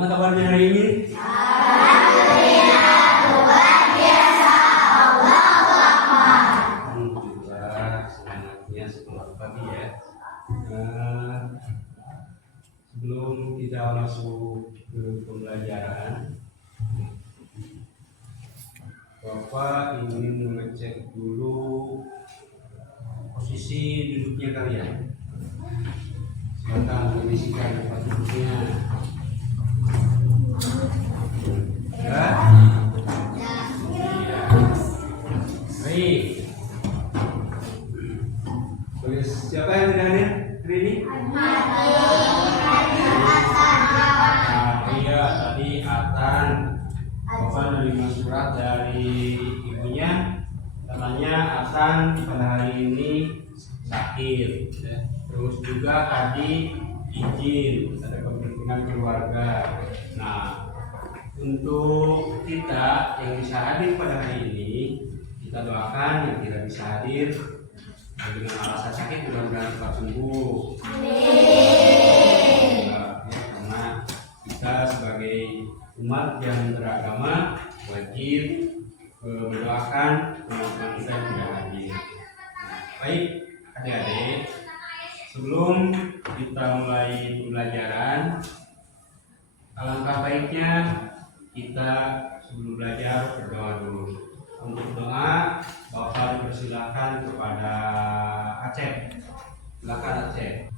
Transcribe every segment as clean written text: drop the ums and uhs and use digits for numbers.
Gimana kabarnya hari ini? Alhamdulillah, luar biasa. Allahu Akbar. Alhamdulillah, semangatnya semangat pagi ya. Sebelum kita masuk ke pembelajaran, Bapak ingin mengecek dulu posisi duduknya kalian. Silakan kondisikan tempat duduknya. Ya? Iya. Baik. Boleh siapa yang tidak hadir hari ini? Iya, tadi Atan. Bapak menerima surat dari ibunya. Katanya Atan pada hari ini sakit. Ya. Terus juga tadi izin ada kepentingan keluarga. Nah, untuk kita yang bisa hadir pada hari ini, kita doakan yang tidak bisa hadir dengan alasan sakit mudah-mudahan cepat sembuh. Amin. Ya, karena kita sebagai umat yang beragama wajib mendoakan teman-teman kita yang tidak hadir. Baik, adik-adik, sebelum kita mulai pembelajaran, alangkah baiknya kita sebelum belajar berdoa dulu. Untuk doa, Bapak dipersilakan kepada Aceh. Silakan Aceh.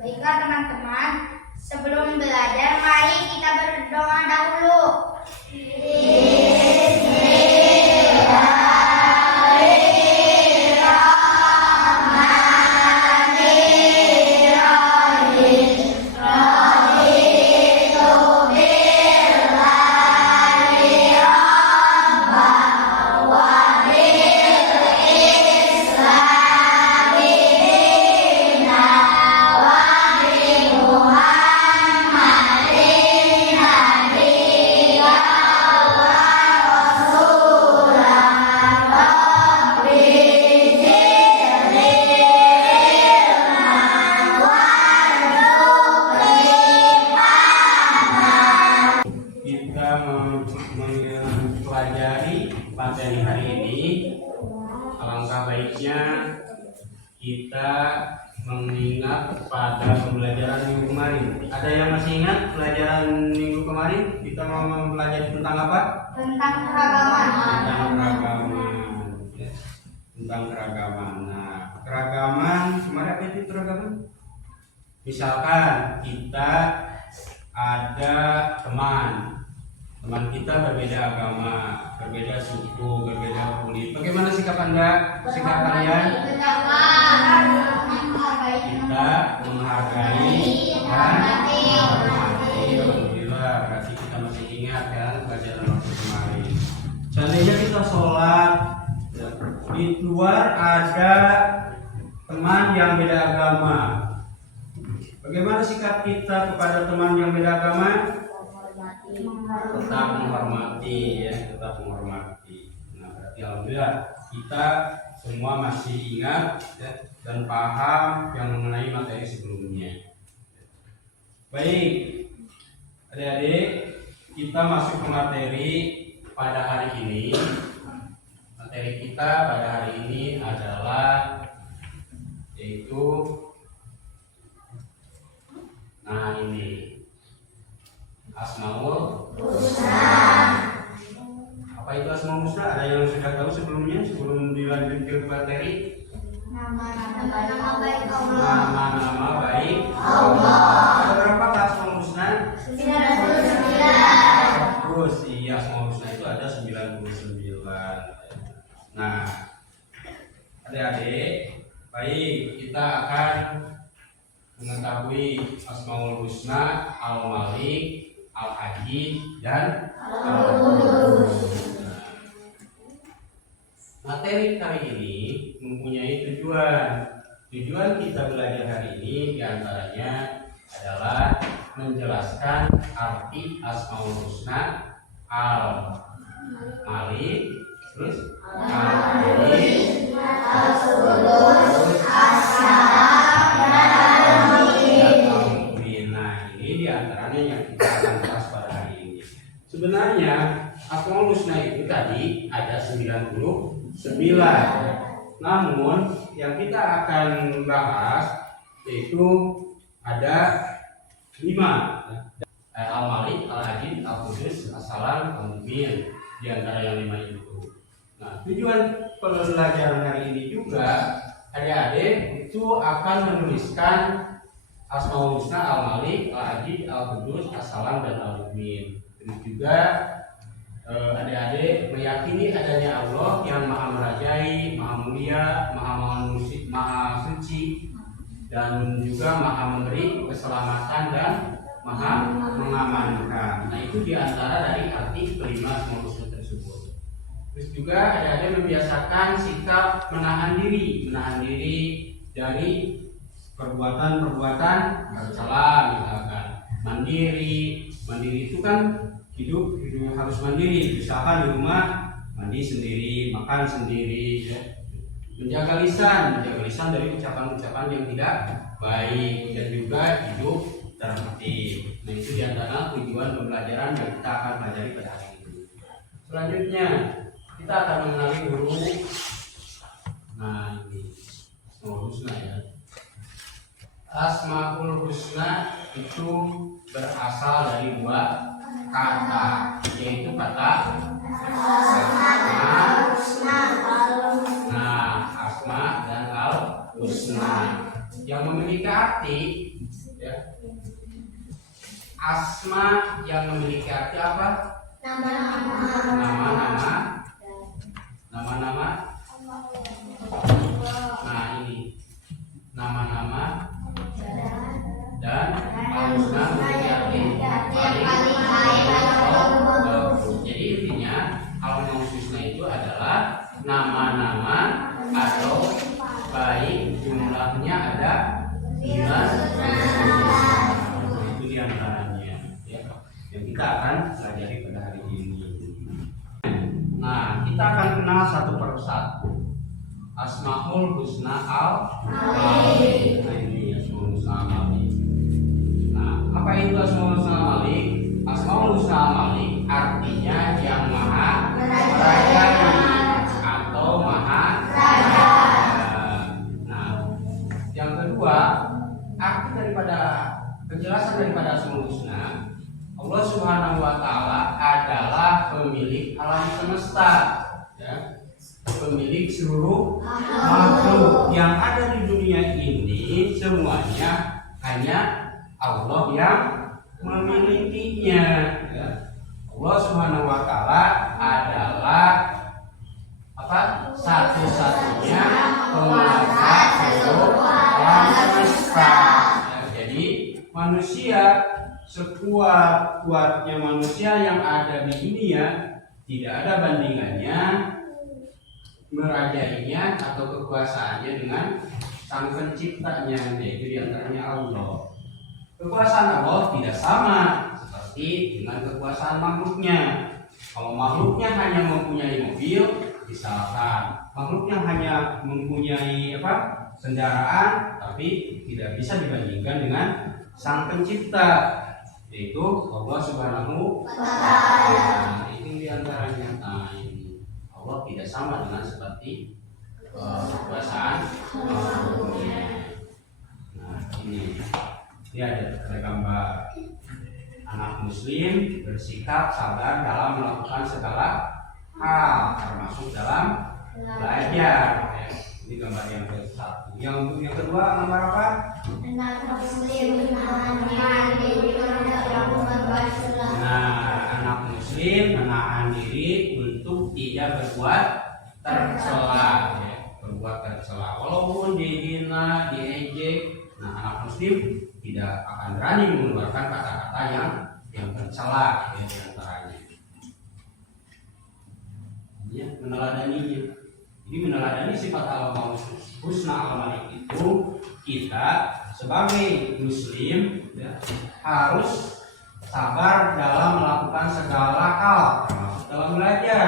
Baiklah teman-teman, sebelum belajar mari kita berdoa dahulu. Mempelajari materi hari ini, alangkah baiknya kita mengingat pada pembelajaran minggu kemarin. Ada yang masih ingat pelajaran minggu kemarin? Kita mau mempelajari tentang apa? Tentang keragaman. Tentang keragaman. Ya. Tentang keragaman. Nah, keragaman kemarin apa itu keragaman? Misalkan kita ada teman kita berbeda agama, berbeda suku, berbeda kulit. Bagaimana sikap Anda? Sikap kalian? Kita menghargai dan menghormati. Alhamdulillah, berarti kita masih ingat kan pelajaran waktu kemarin. Seandainya kita sholat, di luar ada teman yang beda agama. Bagaimana sikap kita kepada teman yang beda agama? Tetap menghormati, ya, tetap menghormati. Nah, berarti alhamdulillah kita semua masih ingat, ya, dan paham yang mengenai materi sebelumnya. Baik, adik-adik, kita masuk ke materi pada hari ini. Materi kita pada hari ini adalah yaitu, nah ini Asmaul Husna. Apa itu Asmaul Husna? Ada yang sudah tahu sebelumnya sebelum dilanjut ke materi? Nama baik Allah. Nama-nama baik Allah. Ada berapa Asmaul Husna? 99. Terus iya, Asmaul Husna itu ada 99. Nah, adik-adik, baik, kita akan mengetahui Asmaul Husna, Al-Malik, Al-Haji, dan Al-Qudus. Materi kali ini mempunyai tujuan. Tujuan kita belajar hari ini diantaranya adalah menjelaskan arti Asmaul Husna, Al-Malik, terus Al-Qudus, Al-Qudus, As-Salam, dan Al-Mu'min. Nah, ini diantaranya yang kita akan bahas pada Sebenarnya Asmaul Husna itu tadi ada 99. Namun yang kita akan bahas yaitu ada 5. Al-Malik, Al-Adid, Al-Qudus, As-Salam, Al-Mu'min. Di antara yang 5 itu. Nah, tujuan pelajaran hari ini juga adik-adik itu akan menuliskan Asmaul Husna, Al-Malik, Al-Adid, Al-Qudus, As-Salam, dan Al-Mu'min. Terus juga adik-adik meyakini adanya Allah yang maha merajai, maha mulia, maha suci, dan juga maha memberi keselamatan dan maha mengamankan. Nah, itu diantara dari arti kelima Asmaul Husna tersebut. Terus juga adik-adik membiasakan sikap menahan diri dari perbuatan tercela, misalkan mandiri itu kan hidup harus mandiri, misalkan di rumah mandi sendiri, makan sendiri, ya. Menjaga lisan dari ucapan-ucapan yang tidak baik, dan juga hidup tertib. Nah, itu diantara tujuan pembelajaran yang kita akan pelajari pada hari ini. Selanjutnya kita akan mengenali huruf. Nah, ini Asmaul Husna ya. Asmaul Husna itu berasal dari 2 kata, yaitu kata Asma dan Al-Husna, yang memiliki arti ya. Asma yang memiliki arti apa? Nama-nama. Nah, ini nama-nama, dan Al-Husna memiliki arti paling bagus. Jadi intinya Asmaul Husna itu adalah nama-nama atau baik jumlahnya ada 9. Itu diantaranya ya, yang kita akan pelajari pada hari ini. Nah, kita akan kenal satu persatu Asmaul Husna Al-Malik. Nah, ini Asmaul Husna Al-Malik. Nah, apa itu Asmaul Husna Al-Malik? Asmaul Husna Al-Malik artinya yang maha merajai atau maha raja. Nah, yang kedua, arti daripada penjelasan daripada Asmaul Husna, Allah Subhanahu wa Ta'ala adalah pemilik alam semesta, ya, pemilik seluruh makhluk yang ada di dunia ini. Semuanya hanya Allah yang memilikinya. Ya. Allah Subhanahu wa Ta'ala adalah satu-satunya penguasa seluruh alam semesta. Ya, jadi manusia, sekuat-kuatnya manusia yang ada di dunia, tidak ada bandingannya merajainya atau kekuasaannya dengan sang penciptanya, yaitu diantaranya Allah. Kekuasaan Allah tidak sama seperti dengan kekuasaan makhluknya. Kalau makhluknya hanya mempunyai mobil, misalkan makhluknya hanya mempunyai kendaraan, tapi tidak bisa dibandingkan dengan sang pencipta, yaitu Allah Subhanahu wa Ta'ala. Itu diantaranya. Nah, ini Allah tidak sama dengan seperti kekuasaan makhluknya. Nah, ini ada gambar anak muslim bersikap sabar dalam melakukan segala hal, termasuk dalam belajar. Ini gambar yang ke-1. Yang kedua gambar apa? Anak muslim menahan diri untuk tidak berbuat tercela, ya. Berbuat tercela, walaupun dihina, diejek. Nah, anak muslim tidak akan berani mengeluarkan kata-kata yang tercela, ya, diantaranya. Ya, meneladaninya. Jadi meneladani sifat Asmaul Husna Al-Malik itu, kita sebagai muslim ya, harus sabar dalam melakukan segala hal, termasuk dalam belajar.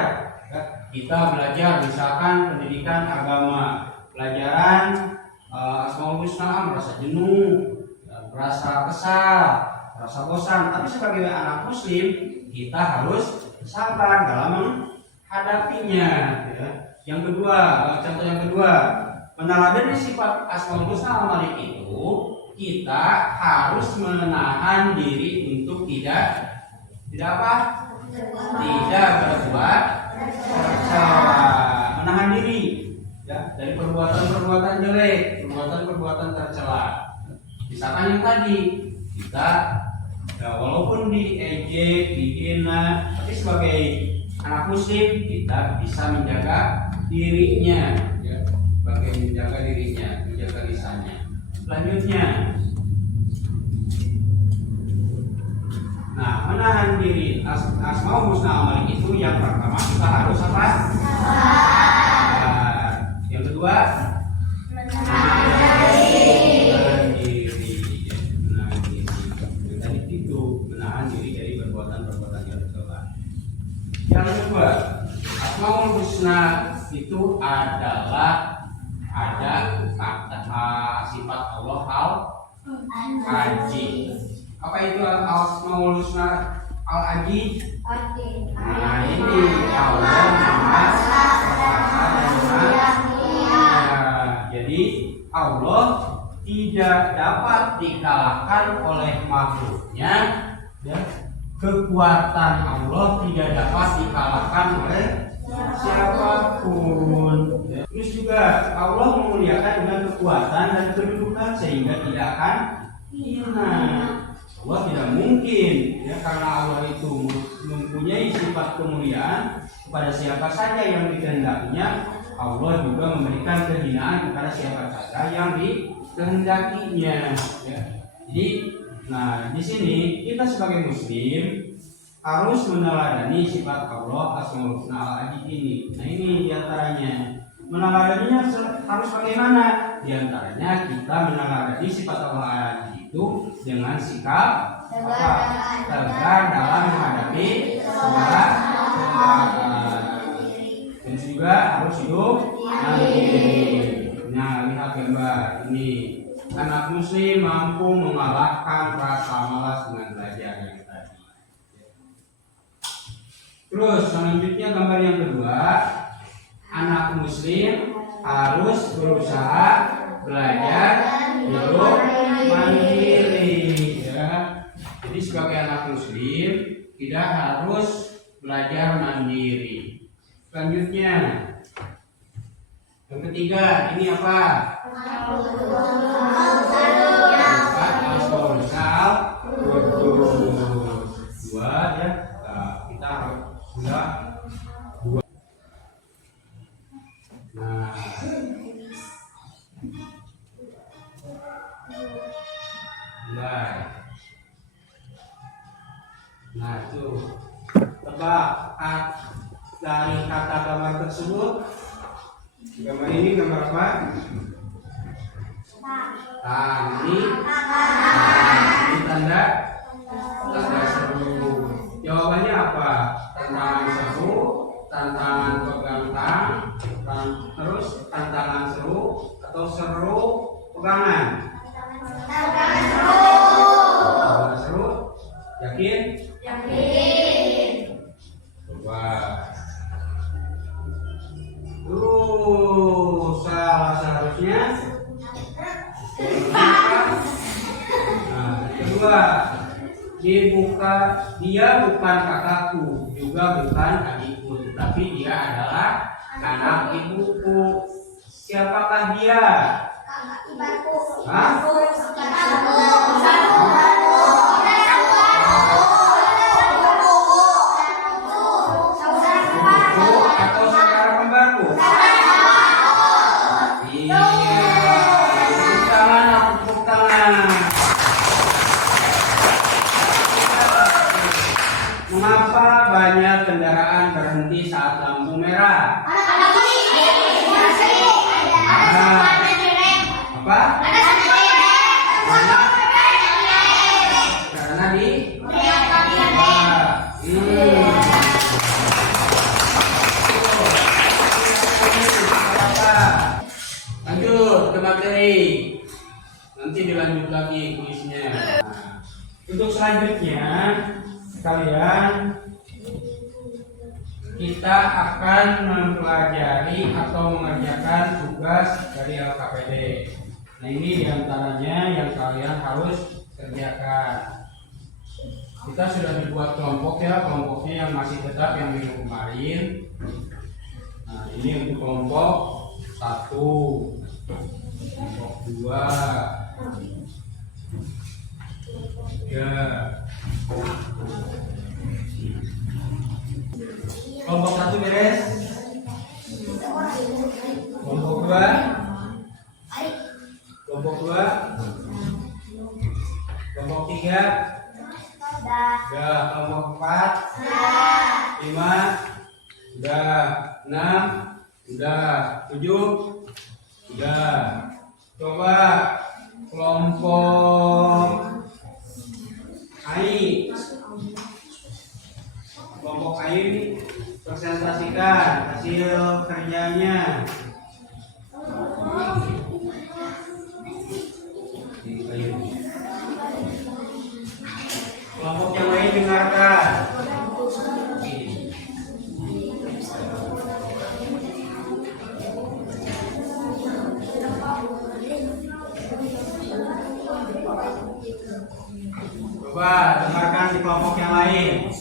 Ya, kita belajar misalkan pendidikan agama, pelajaran Asmaul Husna, merasa jenuh, merasa kesal, merasa bosan. Tapi sebagai anak muslim, kita harus sabar dalam menghadapinya. Ya. Yang kedua, contoh yang kedua, meneladani sifat Asmaul Husna Al Malik itu kita harus menahan diri untuk tidak apa? Tidak berbuat tercela, menahan diri ya dari perbuatan-perbuatan jelek, perbuatan-perbuatan tercela. Misalkan yang tadi kita ya, walaupun diejek, dihina, tapi sebagai anak muslim kita bisa menjaga dirinya, ya, sebagai menjaga dirinya, menjaga lisannya. Selanjutnya, nah menahan diri Asmaul Husna Al Malik itu yang pertama kita harus apa? Yang kedua, menahan diri. Tadi itu menahan diri dari perbuatan-perbuatan yang tercela. Yang kedua, Asmaul Husna itu ada sifat Allah Al-Aji. Apa itu Asmaul Husna Al-Aji? Nah ini Allah Maha jadi Allah tidak dapat dikalahkan oleh makhluknya. Ya. Kekuatan Allah tidak dapat dikalahkan oleh siapapun. Ya. Terus juga Allah memuliakan dengan kekuatan dan kedudukan sehingga tidak akan hina. Allah tidak mungkin ya karena Allah itu mempunyai sifat kemuliaan kepada siapa saja yang dikehendakinya. Allah juga memberikan kehinaan kepada siapa saja yang dikehendakinya. Ya. Jadi, nah di sini kita sebagai muslim harus meneladani sifat Allah Asmaul Husna Al-Aji ini. Nah ini diantaranya. Meneladaninya harus bagaimana? Diantaranya kita meneladani sifat Allah Al-Aji itu dengan sikap tegar dalam menghadapi segala cobaan. Dan juga harus hidup mandiri. Nah lihat gambar ini, anak muslim mampu mengalahkan rasa malas dengan belajar yang tadi. Terus selanjutnya gambar yang kedua, anak muslim harus berusaha belajar hidup mandiri. Ya. Jadi sebagai anak muslim tidak harus belajar mandiri. Selanjutnya, yang ketiga ini apa? Asmaul Husna dua ya. Nah, kita harus sudah dua. Nah, mulai. Nah itu tebak dari kata gambar tersebut. Gambar ini gambar apa? Ini tanda seru. Jawabannya apa? Tantangan seru, tantangan pegang tang, terus tantangan seru atau seru pegangan? Tantangan seru. Yakin? Coba. Salah seharusnya. Nah, kedua, dia bukan kakakku, juga bukan adikku, tetapi dia adalah anak ibuku. Siapakah dia? Hah? Mengapa banyak kendaraan berhenti saat lampu merah? Apa? Karena di lanjut ke materi. Nanti dilanjut lagi kuisnya. Nah, untuk selanjutnya sekalian, kita akan mempelajari atau mengerjakan tugas dari LKPD. Nah, ini diantaranya yang kalian harus kerjakan. Kita sudah dibuat kelompok ya, kelompoknya yang masih tetap yang minggu kemarin. Nah, ini untuk kelompok 1, kelompok 2, 3. Kelompok 1 beres. Kelompok 2. Kelompok 2. Kelompok 3. Udah. Kelompok 4. 5. Udah. 6. Udah. 7. Udah. Coba kelompok AI. Kelompok AI presentasikan hasil kerjanya. Kelompok yang lain dengarkan. Coba dengarkan di kelompok yang lain.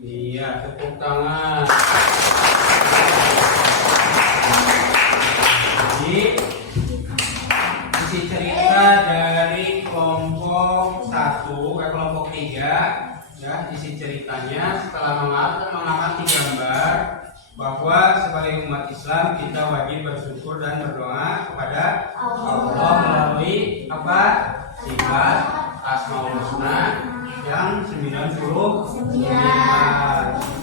Iya, tepuk tangan. Jadi, isi cerita dari kelompok 1 ke kelompok 3, ya, isi ceritanya setelah mengamati gambar bahwa sebagai umat Islam kita wajib bersyukur dan berdoa kepada Allah melalui apa? Sifat Asmaul Husna yang 99.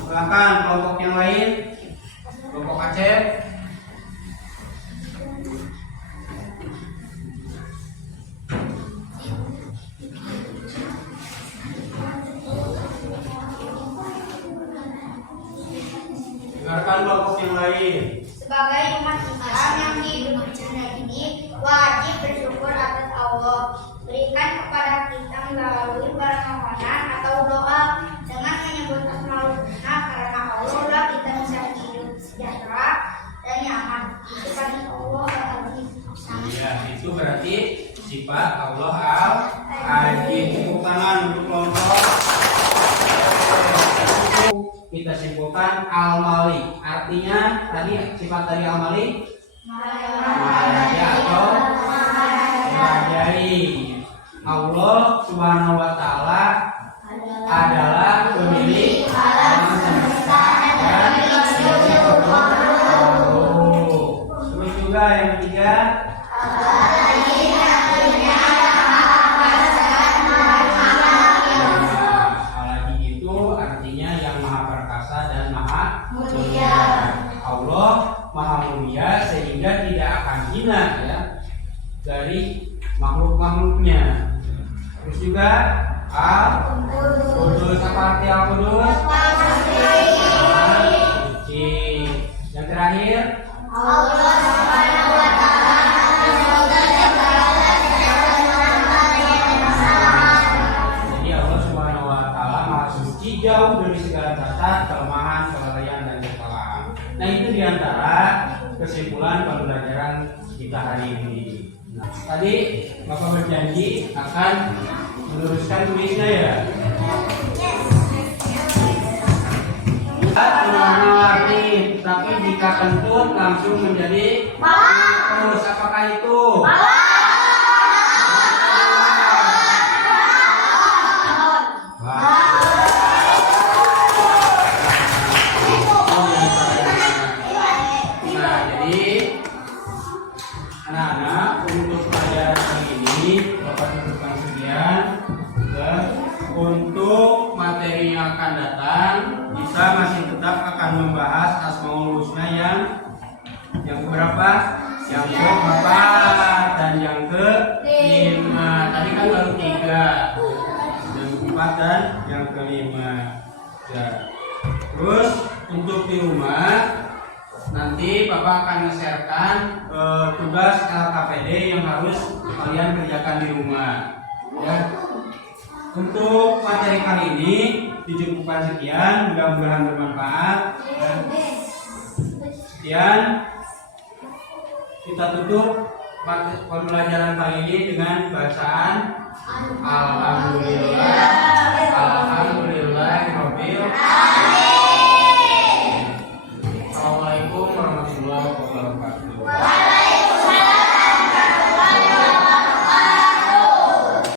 Silakan kelompok yang lain. Kelompok Aceh. Dengarkan kelompok yang lain. Sebagai umat Islam yang hidup di dunia ini wajib bersyukur atas Allah berikan kepada kita melalui permohonan atau doa dengan menyebut Asmaul Husna, karena Allah lah kita bisa hidup sejahtera dan nyaman. Sifat Allah Al-Aziz. Ya, itu berarti sifat Allah Al-Aziz. Tepuk tangan untuk kelompok. Kita simpulkan Al-Malik. Artinya tadi sifat dari Al-Malik Maharaja atau merajai. Allah Subhanahu wa Ta'ala adalah pemilik alam semesta dan terus juga yang ketiga, Al-Aziz itu artinya yang maha perkasa dan maha mulia. Allah maha mulia sehingga tidak akan hina ya dari makhluk-makhluknya. Terus juga Al-Qudus. Apa arti Al-Qudus? Suci. Yang terakhir Allah Subhanahu wa Ta'ala. Jadi Allah Subhanahu wa Ta'ala maha suci, jauh dari segala cacat, kelemahan, kelalaian dan kesalahan. Nah, itu diantara kesimpulan pembelajaran kita hari ini. Nah, tadi Bapak berjanji akan meneruskan tulisnya ya. Warna-warni, tapi jika kentut langsung menjadi terus. Apakah itu? Nah, jadi anak-anak untuk pelajaran kali ini Bapak cukupkan sekian. Dan untuk materi yang akan datang kita masih tetap akan membahas Asmaul Husna yang berapa? Yang keempat dan yang kelima. Tadi kan baru 3. Yang keempat dan yang kelima. Ya. Terus untuk di rumah nanti Bapak akan nge-sharekan tugas LKPD yang harus kalian kerjakan di rumah. Ya. Untuk materi kali ini dicukupkan sekian, mudah-mudahan bermanfaat. Ya. Sekian, kita tutup pembelajaran kali ini dengan bacaan Alhamdulillah, Alhamdulillah.